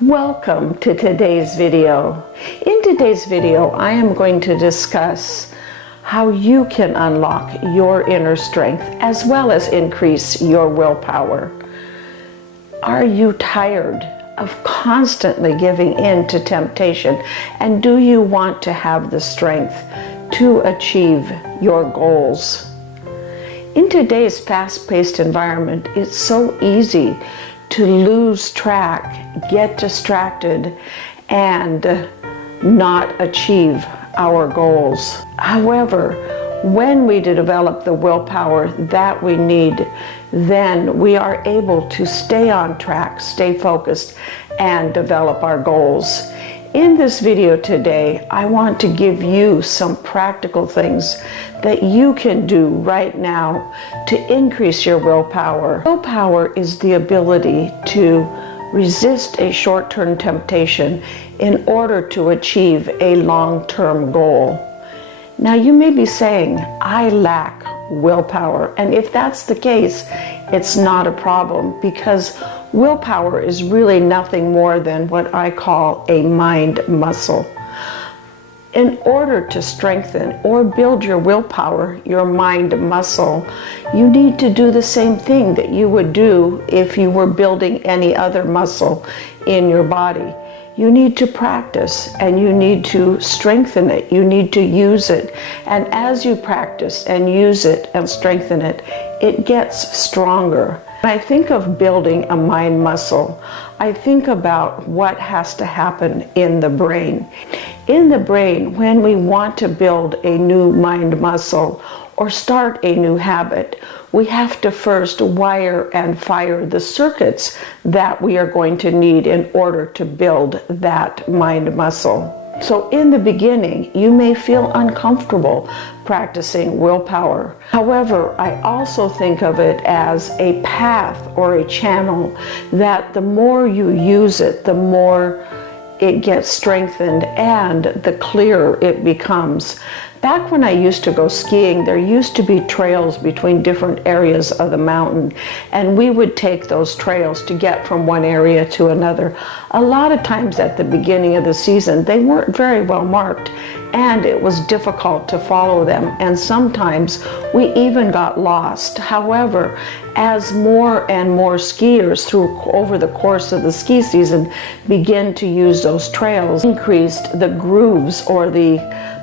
Welcome to today's video. In today's video, I am going to discuss how you can unlock your inner strength as well as increase your willpower. Are you tired of constantly giving in to temptation? And do you want to have the strength to achieve your goals? In today's fast-paced environment, it's so easy to lose track, get distracted, and not achieve our goals. However, when we develop the willpower that we need, then we are able to stay on track, stay focused, and develop our goals. In this video today, I want to give you some practical things that you can do right now to increase your willpower. Willpower is the ability to resist a short-term temptation in order to achieve a long-term goal. Now you may be saying, I lack willpower. And if that's the case, it's not a problem, because willpower is really nothing more than what I call a mind muscle. In order to strengthen or build your willpower, your mind muscle, you need to do the same thing that you would do if you were building any other muscle in your body. You need to practice and you need to strengthen it. You need to use it. And as you practice and use it and strengthen it, it gets stronger. When I think of building a mind muscle, I think about what has to happen in the brain. In the brain, when we want to build a new mind muscle or start a new habit, we have to first wire and fire the circuits that we are going to need in order to build that mind muscle. So in the beginning, you may feel uncomfortable practicing willpower. However, I also think of it as a path or a channel that the more you use it, the more it gets strengthened and the clearer it becomes. Back when I used to go skiing, there used to be trails between different areas of the mountain, and we would take those trails to get from one area to another. A lot of times at the beginning of the season, they weren't very well marked, and it was difficult to follow them, and sometimes we even got lost. However, as more and more skiers over the course of the ski season begin to use those trails, increased the grooves or the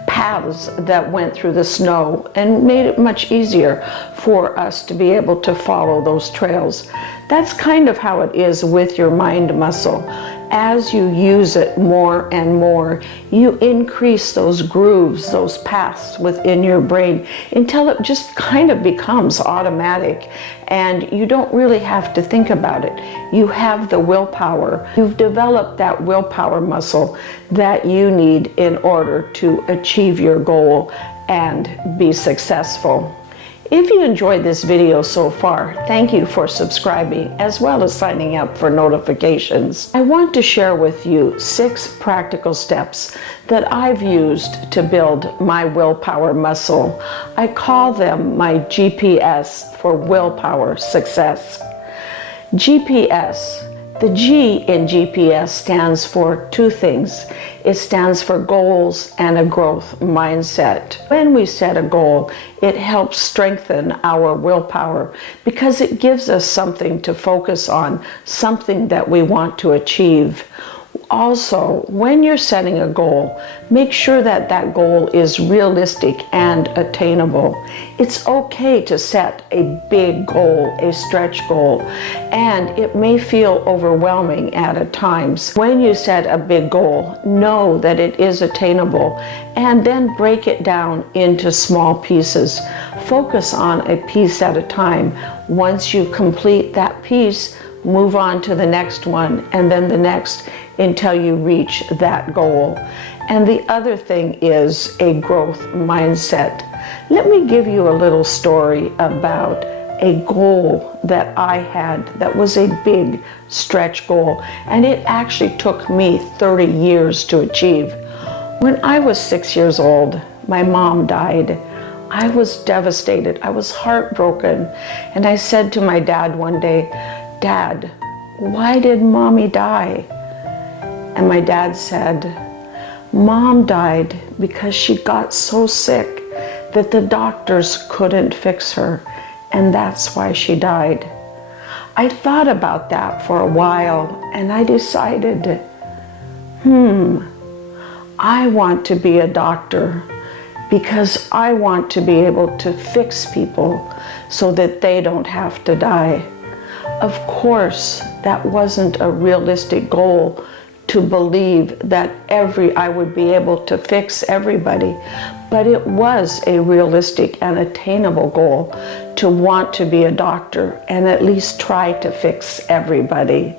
paths that went through the snow and made it much easier for us to be able to follow those trails. That's kind of how it is with your mind muscle. As you use it more and more, you increase those grooves, those paths within your brain until it just kind of becomes automatic and you don't really have to think about it. You have the willpower. You've developed that willpower muscle that you need in order to achieve your goal and be successful. If you enjoyed this video so far, thank you for subscribing as well as signing up for notifications. I want to share with you 6 practical steps that I've used to build my willpower muscle. I call them my GPS for willpower success. GPS. The G in GPS stands for 2 things. It stands for goals and a growth mindset. When we set a goal, it helps strengthen our willpower because it gives us something to focus on, something that we want to achieve. Also, when you're setting a goal, make sure that that goal is realistic and attainable. It's okay to set a big goal, a stretch goal, and it may feel overwhelming at times. When you set a big goal, know that it is attainable and then break it down into small pieces. Focus on a piece at a time. Once you complete that piece, move on to the next one and then the next until you reach that goal. And the other thing is a growth mindset. Let me give you a little story about a goal that I had that was a big stretch goal, and it actually took me 30 years to achieve. When I was 6 years old, my mom died. I was devastated. I was heartbroken. And I said to my dad one day, "Dad, why did Mommy die?" And my dad said, Mom died because she got so sick that the doctors couldn't fix her, and that's why she died. I thought about that for a while, and I decided, I want to be a doctor because I want to be able to fix people so that they don't have to die. Of course, that wasn't a realistic goal to believe that I would be able to fix everybody, but it was a realistic and attainable goal to want to be a doctor and at least try to fix everybody.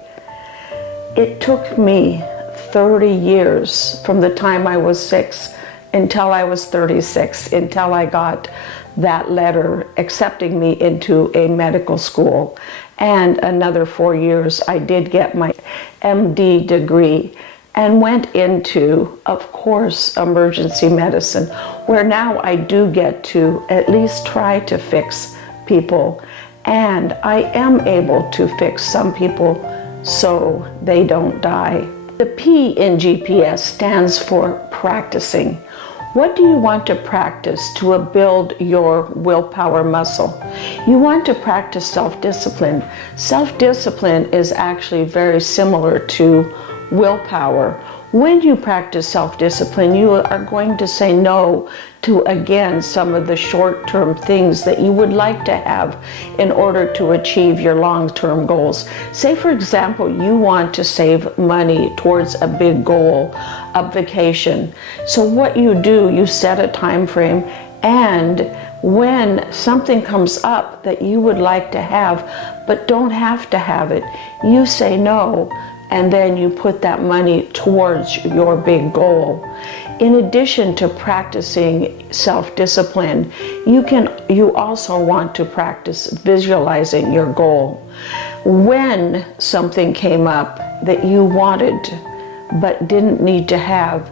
It took me 30 years from the time I was 6 until I was 36, until I got that letter accepting me into a medical school. And another 4 years, I did get my MD degree and went into, of course, emergency medicine, where now I do get to at least try to fix people. And I am able to fix some people so they don't die. The P in GPS stands for practicing. What do you want to practice to build your willpower muscle? You want to practice self-discipline. Self-discipline is actually very similar to willpower. When you practice self-discipline, you are going to say no to, again, some of the short-term things that you would like to have in order to achieve your long-term goals. Say, for example, you want to save money towards a big goal, a vacation. So what you do, you set a time frame, and when something comes up that you would like to have but don't have to have it, you say no, and then you put that money towards your big goal. In addition to practicing self-discipline, you also want to practice visualizing your goal. When something came up that you wanted but didn't need to have,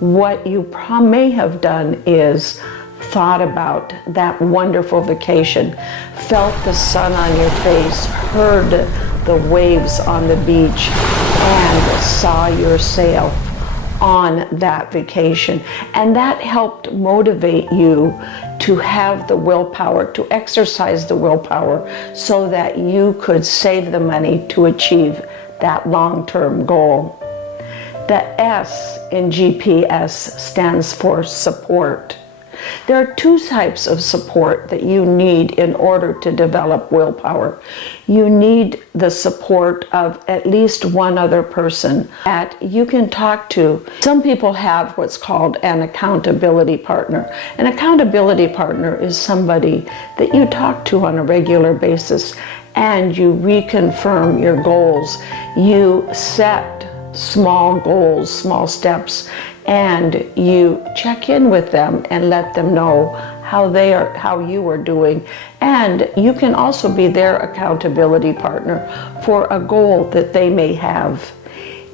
what you may have done is thought about that wonderful vacation, felt the sun on your face, heard the waves on the beach, and saw yourself on that vacation. And that helped motivate you to have the willpower, to exercise the willpower, so that you could save the money to achieve that long-term goal. The S in GPS stands for support. There are two types of support that you need in order to develop willpower. You need the support of at least one other person that you can talk to. Some people have what's called an accountability partner. An accountability partner is somebody that you talk to on a regular basis and you reconfirm your goals. You set small goals, small steps, and you check in with them and let them know how you are doing. And you can also be their accountability partner for a goal that they may have.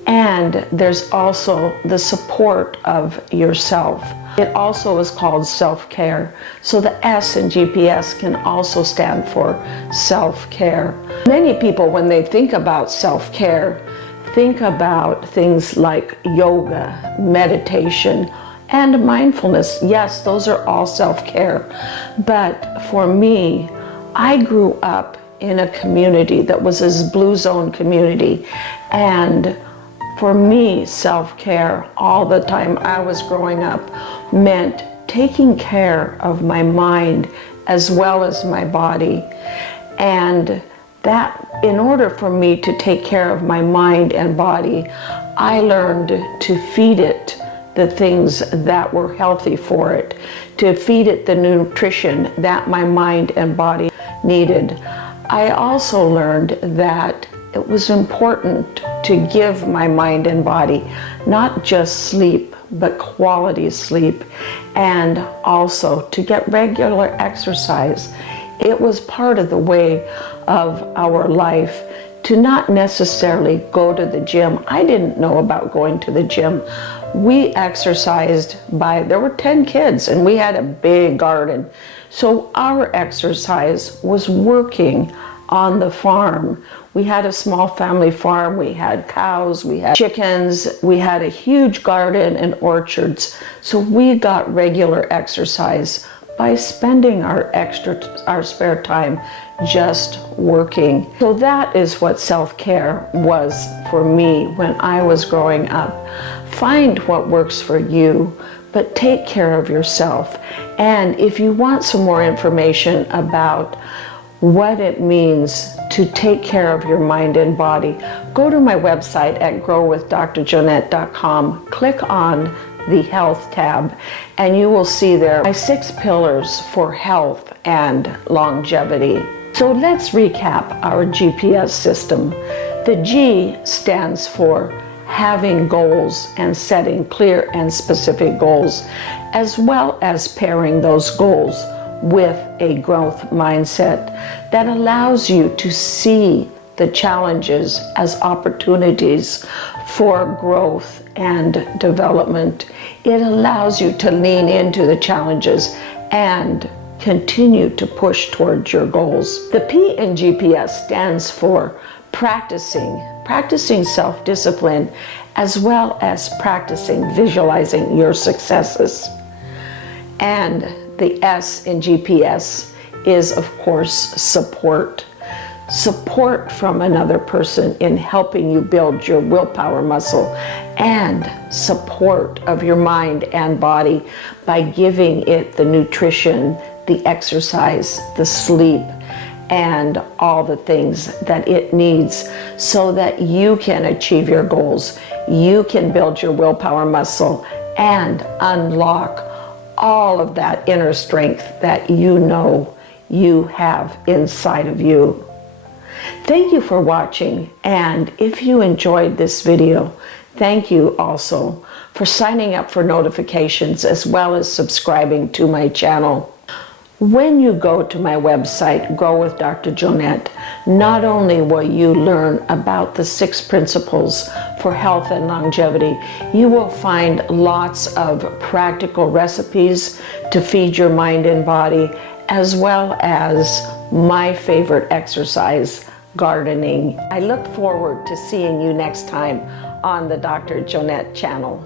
And there's also the support of yourself. It also is called SelfCare. So the S in GPS can also stand for self-care. Many people, when they think about self-care, think about things like yoga, meditation, and mindfulness. Yes, those are all self-care. But for me, I grew up in a community that was a blue zone community. And for me, self-care all the time I was growing up meant taking care of my mind as well as my body. And that in order for me to take care of my mind and body, I learned to feed it the things that were healthy for it, to feed it the nutrition that my mind and body needed. I also learned that it was important to give my mind and body not just sleep, but quality sleep, and also to get regular exercise. It was part of the way of our life to not necessarily go to the gym. I didn't know about going to the gym. We exercised there were 10 kids and we had a big garden. So our exercise was working on the farm. We had a small family farm. We had cows, we had chickens, we had a huge garden and orchards. So we got regular exercise by spending our spare time just working. So that is what self-care was for me when I was growing up. Find what works for you, but take care of yourself. And if you want some more information about what it means to take care of your mind and body, go to my website at growwithdrjonette.com, click on the health tab, and you will see there my 6 pillars for health and longevity. So let's recap our GPS system. The G stands for having goals and setting clear and specific goals, as well as pairing those goals with a growth mindset that allows you to see the challenges as opportunities for growth and development. It allows you to lean into the challenges and continue to push towards your goals. The P in GPS stands for practicing self-discipline, as well as practicing visualizing your successes. And the S in GPS is, of course, support. Support from another person in helping you build your willpower muscle, and support of your mind and body by giving it the nutrition, the exercise, the sleep, and all the things that it needs so that you can achieve your goals. You can build your willpower muscle and unlock all of that inner strength that you know you have inside of you. Thank you for watching, and if you enjoyed this video, thank you also for signing up for notifications as well as subscribing to my channel. When you go to my website, Grow with Dr. Jonette, not only will you learn about the 6 principles for health and longevity, you will find lots of practical recipes to feed your mind and body, as well as my favorite exercise, gardening. I look forward to seeing you next time on the Dr. Jonette channel.